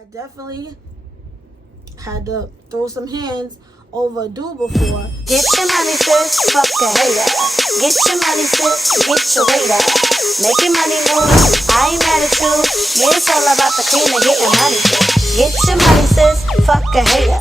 I definitely had to throw some hands over a dude before. Get your money, sis, fuck the hater. Get your money, sis, get your weight up. Making money move, I ain't mad at you. Yeah, it's all about the cream and getting money, sis. Get your money, sis, fuck a hater.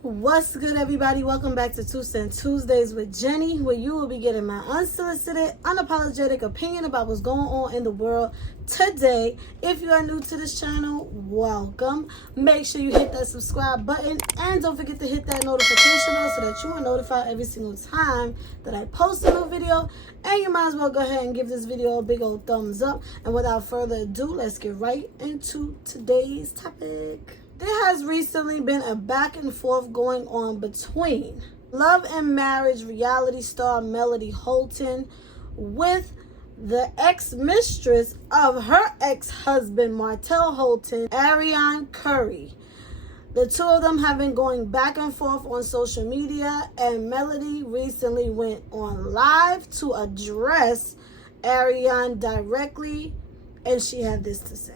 What's good, everybody? Welcome back to 2 Cent Tuesdays with Jenny, where you will be getting my unsolicited, unapologetic opinion about what's going on in the world today. If you are new to this channel, welcome. Make sure you hit that subscribe button and don't forget to hit that notification bell so that you are notified every single time that I post a new video. And you might as well go ahead and give this video a big old thumbs up. And without further ado, let's get right into today's topic. There has recently been a back and forth going on between Love and Marriage reality star Melody Holton with the ex-mistress of her ex-husband Martell Holton, Ariane Curry. The two of them have been going back and forth on social media, and Melody recently went on live to address Ariane directly, and she had this to say.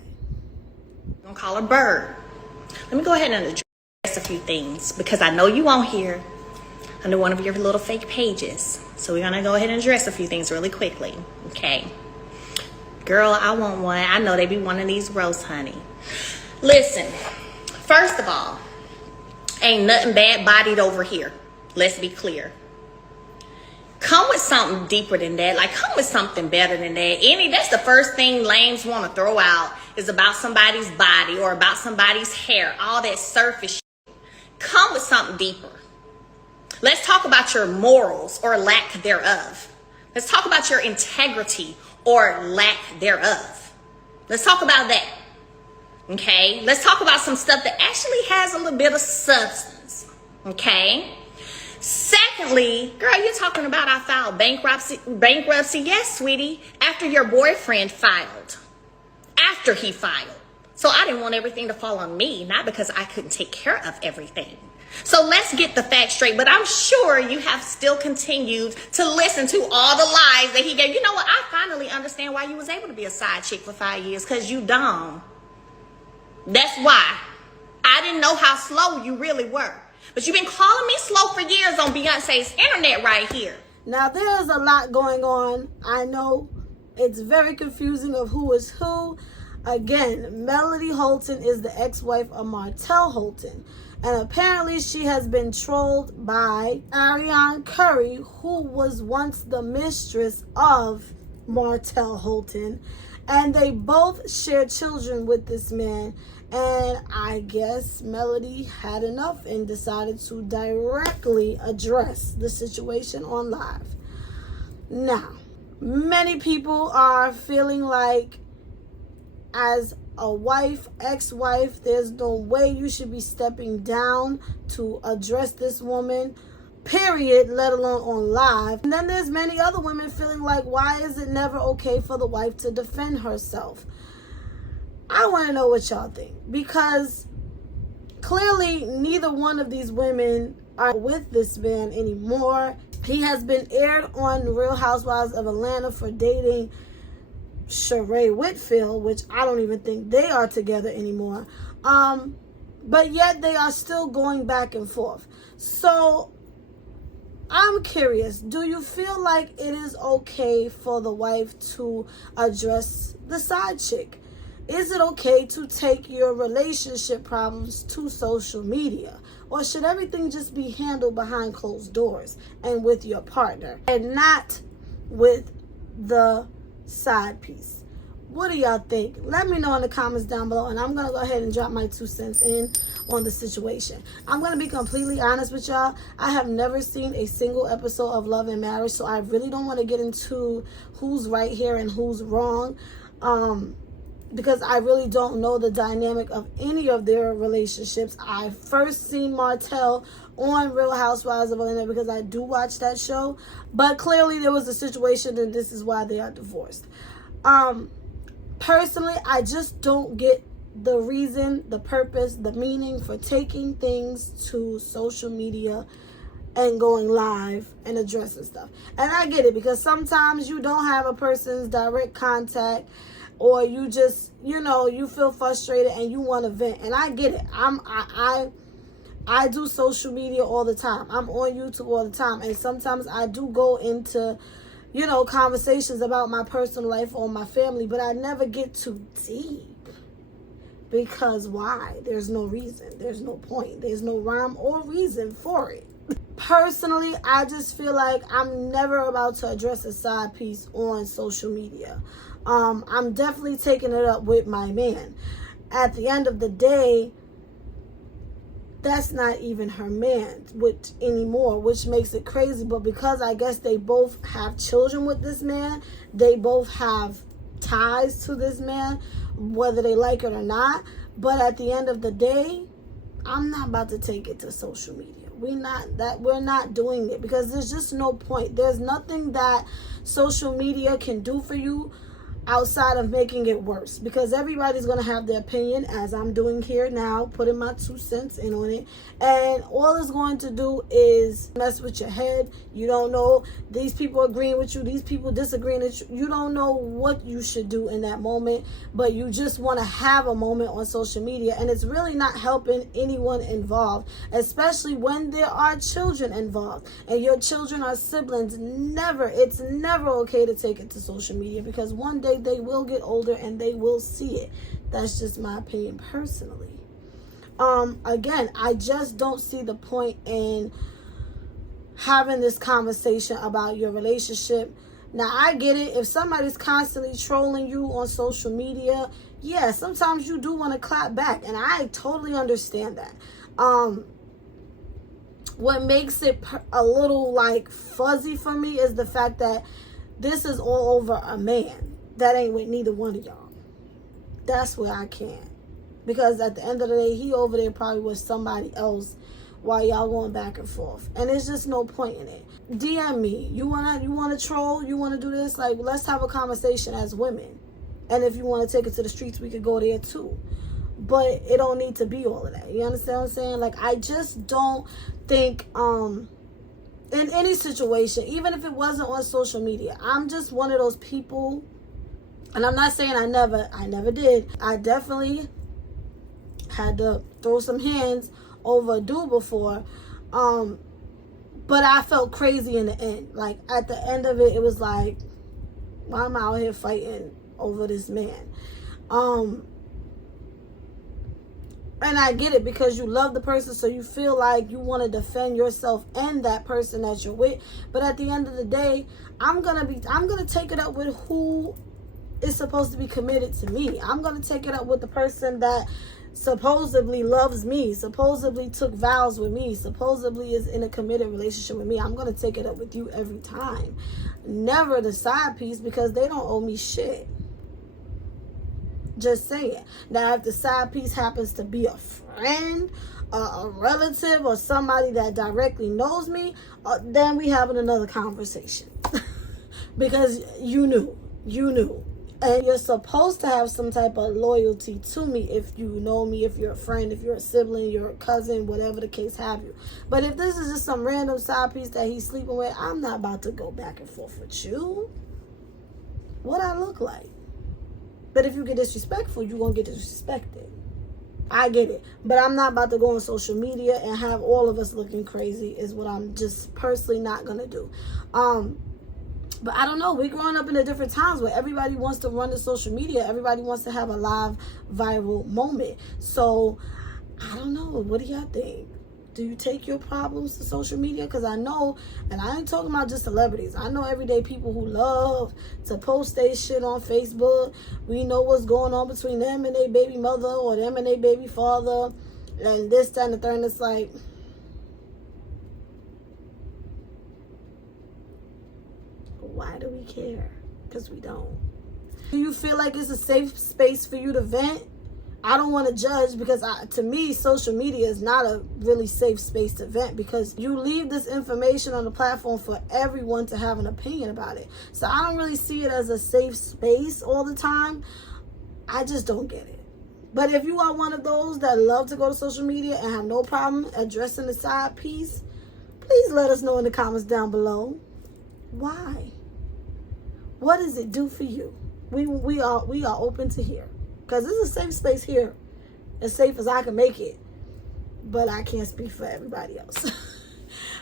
I'm gonna call her Bird. Let me go ahead and address a few things because I know you on here under one of your little fake pages. So we're gonna go ahead and address a few things really quickly. Okay. Girl, I want one. I know they be wanting these roast, honey. Listen, first of all, ain't nothing bad bodied over here. Let's be clear. Come with something deeper than that. Like, come with something better than that. That's the first thing lames want to throw out is about somebody's body or about somebody's hair. All that surface shit. Come with something deeper. Let's talk about your morals or lack thereof. Let's talk about your integrity or lack thereof. Let's talk about that. Okay? Let's talk about some stuff that actually has a little bit of substance. Okay? Secondly, girl, you're talking about I filed bankruptcy. Yes, sweetie, after your boyfriend filed. After he filed. So I didn't want everything to fall on me, not because I couldn't take care of everything. So let's get the facts straight. But I'm sure you have still continued to listen to all the lies that he gave. You know what? I finally understand why you was able to be a side chick for 5 years, because you dumb. That's why. I didn't know how slow you really were. But you've been calling me slow for years on Beyonce's internet right here. Now, there's a lot going on. I know it's very confusing of who is who. Again, Melody Holton is the ex-wife of Martell Holton. And apparently she has been trolled by Ariane Curry, who was once the mistress of Martell Holton. And they both share children with this man. And I guess Melody had enough and decided to directly address the situation on live. Now, many people are feeling like as a wife, ex-wife, there's no way you should be stepping down to address this woman, period, let alone on live. And then there's many other women feeling like, why is it never okay for the wife to defend herself? I want to know what y'all think, because clearly neither one of these women are with this man anymore. He has been aired on Real Housewives of Atlanta for dating Sheree Whitfield, which I don't even think they are together anymore. But yet they are still going back and forth. So I'm curious, do you feel like it is okay for the wife to address the side chick? Is it okay to take your relationship problems to social media? Or should everything just be handled behind closed doors and with your partner and not with the side piece? What do y'all think? Let me know in the comments down below, and I'm going to go ahead and drop my 2 cents in on the situation. I'm going to be completely honest with y'all. I have never seen a single episode of Love and Marriage, so I really don't want to get into who's right here and who's wrong. Because I really don't know the dynamic of any of their relationships. I first seen Martell on Real Housewives of Atlanta because I do watch that show. But clearly there was a situation and this is why they are divorced. Personally, I just don't get the reason, the purpose, the meaning for taking things to social media and going live and addressing stuff. And I get it, because sometimes you don't have a person's direct contact or you just, you feel frustrated and you want to vent. And I get it. I do social media all the time. I'm on YouTube all the time. And sometimes I do go into, conversations about my personal life or my family, but I never get too deep. Because why? There's no reason. There's no point. There's no rhyme or reason for it. Personally, I just feel like I'm never about to address a side piece on social media. I'm definitely taking it up with my man. At the end of the day, that's not even her man anymore, which makes it crazy. But because I guess they both have children with this man, they both have ties to this man, whether they like it or not. But at the end of the day, I'm not about to take it to social media. We're not doing it, because there's just no point. There's nothing that social media can do for you outside of making it worse, because everybody's going to have their opinion, as I'm doing here now, putting my 2 cents in on it, and all it's going to do is mess with your head. You don't know, these people agreeing with you, these people disagreeing with you. You don't know what you should do in that moment, but you just want to have a moment on social media, and it's really not helping anyone involved, especially when there are children involved and your children are siblings. It's never okay to take it to social media, because one day they will get older and they will see it. That's just my opinion personally. Again, I just don't see the point in having this conversation about your relationship. Now, I get it. If somebody's constantly trolling you on social media, yeah, sometimes you do want to clap back, and I totally understand that. What makes it a little fuzzy for me is the fact that this is all over a man that ain't with neither one of y'all. That's where I can't. Because at the end of the day, he over there probably with somebody else while y'all going back and forth. And there's just no point in it. DM me. You wanna troll? You wanna do this? Let's have a conversation as women. And if you want to take it to the streets, we could go there too. But it don't need to be all of that. You understand what I'm saying? I just don't think in any situation, even if it wasn't on social media, I'm just one of those people. And I'm not saying I never did. I definitely had to throw some hands over a dude before. But I felt crazy in the end. At the end of it, it was why am I out here fighting over this man? And I get it, because you love the person, so you feel like you want to defend yourself and that person that you're with. But at the end of the day, I'm gonna take it up with who is supposed to be committed to me. I'm gonna take it up with the person that supposedly loves me, supposedly took vows with me, supposedly is in a committed relationship with me. I'm gonna take it up with you every time. Never the side piece, because they don't owe me shit. Just saying. Now, if the side piece happens to be a friend, a relative, or somebody that directly knows me, then we having another conversation. Because you knew. And you're supposed to have some type of loyalty to me if you know me, if you're a friend, if you're a sibling, you're a cousin, whatever the case have you. But if this is just some random side piece that he's sleeping with, I'm not about to go back and forth with you. What I look like? But if you get disrespectful, you're going to get disrespected. I get it. But I'm not about to go on social media and have all of us looking crazy is what I'm just personally not going to do. But I don't know. We're growing up in a different times where everybody wants to run to social media. Everybody wants to have a live viral moment. So, I don't know. What do y'all think? Do you take your problems to social media? Because I know, and I ain't talking about just celebrities. I know everyday people who love to post their shit on Facebook. We know what's going on between them and their baby mother or them and their baby father. And this, that, and the third. And it's why do we care? Because we don't. Do you feel like it's a safe space for you to vent? I don't want to judge, because to me, social media is not a really safe space to vent, because you leave this information on the platform for everyone to have an opinion about it. So I don't really see it as a safe space all the time. I just don't get it. But if you are one of those that love to go to social media and have no problem addressing the side piece, please let us know in the comments down below. Why? What does it do for you? We are open to hear, because this is a safe space here, as safe as I can make it. But I can't speak for everybody else.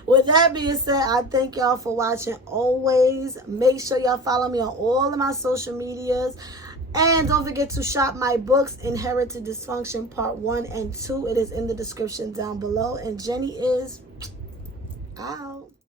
With that being said, I thank y'all for watching always. Make sure y'all follow me on all of my social medias. And don't forget to shop my books, Inherited Dysfunction Part 1 and 2. It is in the description down below. And Jenny is out.